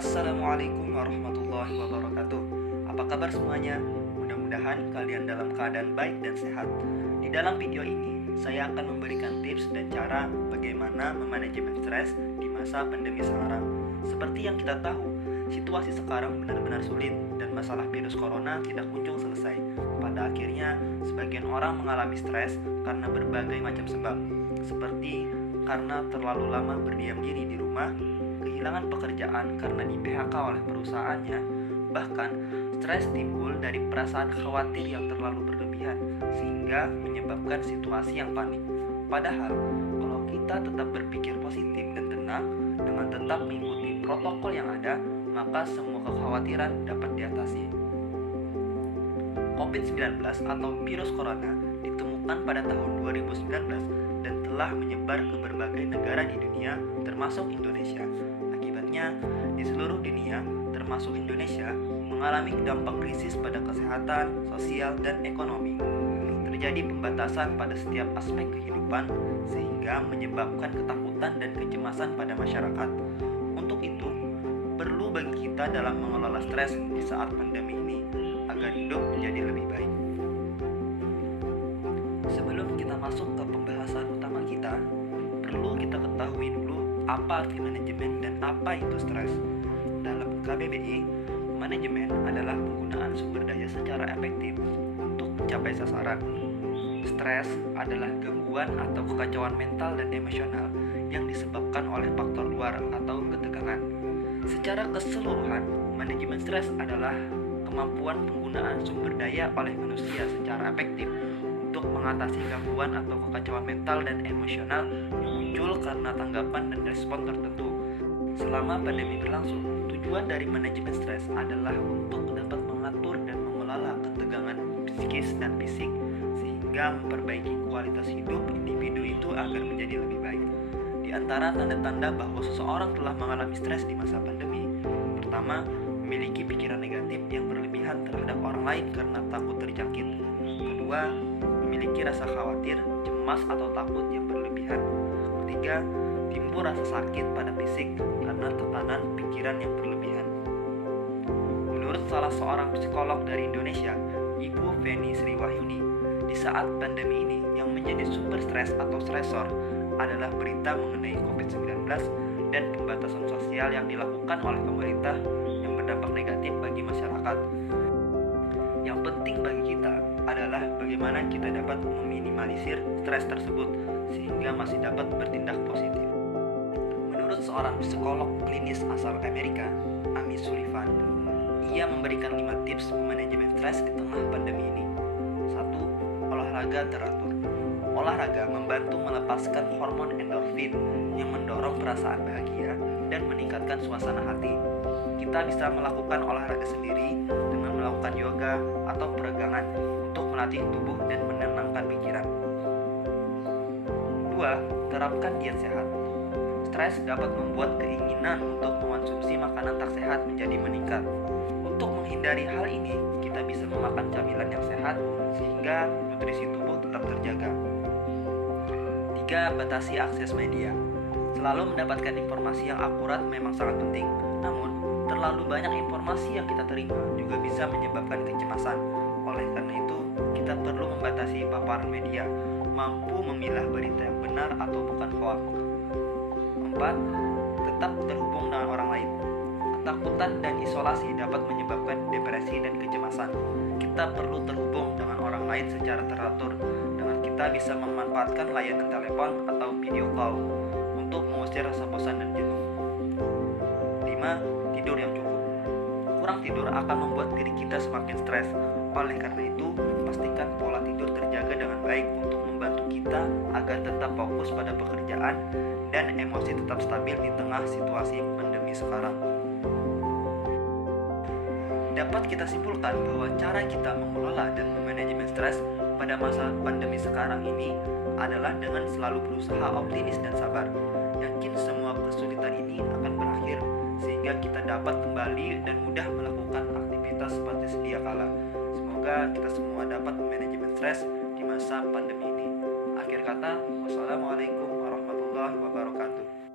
Assalamualaikum warahmatullahi wabarakatuh. Apa kabar semuanya? Mudah-mudahan kalian dalam keadaan baik dan sehat. Di dalam video ini, saya akan memberikan tips dan cara bagaimana memanajemen stres di masa pandemi sekarang. Seperti yang kita tahu, situasi sekarang benar-benar sulit dan masalah virus corona tidak kunjung selesai. Pada akhirnya, sebagian orang mengalami stres karena berbagai macam sebab, seperti karena terlalu lama berdiam diri di rumah, kehilangan pekerjaan karena di PHK oleh perusahaannya, bahkan stres timbul dari perasaan khawatir yang terlalu berlebihan sehingga menyebabkan situasi yang panik. Padahal, kalau kita tetap berpikir positif dan tenang dengan tetap mengikuti protokol yang ada, maka semua kekhawatiran dapat diatasi. COVID-19 atau virus corona ditemukan pada tahun 2019 dan telah menyebar ke berbagai negara di dunia, termasuk Indonesia. Akibatnya, di seluruh dunia, termasuk Indonesia, mengalami dampak krisis pada kesehatan, sosial, dan ekonomi. Terjadi pembatasan pada setiap aspek kehidupan, sehingga menyebabkan ketakutan dan kecemasan pada masyarakat. Untuk itu, perlu bagi kita dalam mengelola stres di saat pandemi ini, agar hidup menjadi lebih baik. Sebelum kita masuk ke pembahasan utama kita, perlu kita ketahui dulu apa arti manajemen dan apa itu stres. Dalam KBBI, manajemen adalah penggunaan sumber daya secara efektif untuk mencapai sasaran. Stres adalah gangguan atau kekacauan mental dan emosional yang disebabkan oleh faktor luar atau ketegangan. Secara keseluruhan, manajemen stres adalah kemampuan penggunaan sumber daya oleh manusia secara efektif untuk mengatasi gangguan atau kekacauan mental dan emosional yang muncul karena tanggapan dan respon tertentu. Selama pandemi berlangsung, tujuan dari manajemen stres adalah untuk dapat mengatur dan mengelola ketegangan psikis dan fisik sehingga memperbaiki kualitas hidup individu itu agar menjadi lebih baik. Di antara tanda-tanda bahwa seseorang telah mengalami stres di masa pandemi, pertama, memiliki pikiran negatif yang berlebihan terhadap orang lain karena takut terjangkit. Kedua, memiliki rasa khawatir, cemas atau takut yang berlebihan. Ketiga, timbul rasa sakit pada fisik karena tekanan pikiran yang berlebihan. Menurut salah seorang psikolog dari Indonesia, Ibu Feni Sriwahyuni, di saat pandemi ini yang menjadi sumber stres atau stresor adalah berita mengenai COVID-19 dan pembatasan sosial yang dilakukan oleh pemerintah yang berdampak negatif bagi masyarakat. Yang penting bagi kita adalah bagaimana kita dapat meminimalisir stres tersebut sehingga masih dapat bertindak positif. Menurut seorang psikolog klinis asal Amerika, Amy Sullivan, ia memberikan 5 tips manajemen stres di tengah pandemi ini. 1. Olahraga teratur. Olahraga membantu melepaskan hormon endorfin yang mendorong perasaan bahagia dan meningkatkan suasana hati. Kita bisa melakukan olahraga sendiri dengan melakukan yoga atau peregangan untuk melatih tubuh dan menenangkan pikiran. 2. Terapkan diet sehat. Stres dapat membuat keinginan untuk mengonsumsi makanan tak sehat menjadi meningkat. Untuk menghindari hal ini, kita bisa memakan camilan yang sehat sehingga nutrisi tubuh tetap terjaga. 3. Batasi akses media. Selalu mendapatkan informasi yang akurat memang sangat penting. Namun, terlalu banyak informasi yang kita terima juga bisa menyebabkan kecemasan. Oleh karena itu, kita perlu membatasi paparan media, mampu memilah berita yang benar atau bukan hoax. 4. Tetap terhubung dengan orang lain. Ketakutan dan isolasi dapat menyebabkan depresi dan kecemasan. Kita perlu terhubung dengan orang lain secara teratur. Dengan kita bisa memanfaatkan layanan telepon atau video call untuk mengusir rasa bosan dan jenuh. 5. Tidur yang cukup. Kurang tidur akan membuat diri kita semakin stres. Oleh karena itu, pastikan pola tidur terjaga dengan baik untuk membantu kita agar tetap fokus pada pekerjaan dan emosi tetap stabil di tengah situasi pandemi sekarang. Dapat kita simpulkan bahwa cara kita mengelola dan memanajemen stres pada masa pandemi sekarang ini adalah dengan selalu berusaha optimis dan sabar. Yakin semua kesulitan ini akan berakhir sehingga kita dapat kembali dan mudah melakukan aktivitas seperti sedia kala. Semoga kita semua dapat memanajemen stres di masa pandemi ini. Akhir kata, wassalamualaikum warahmatullahi wabarakatuh.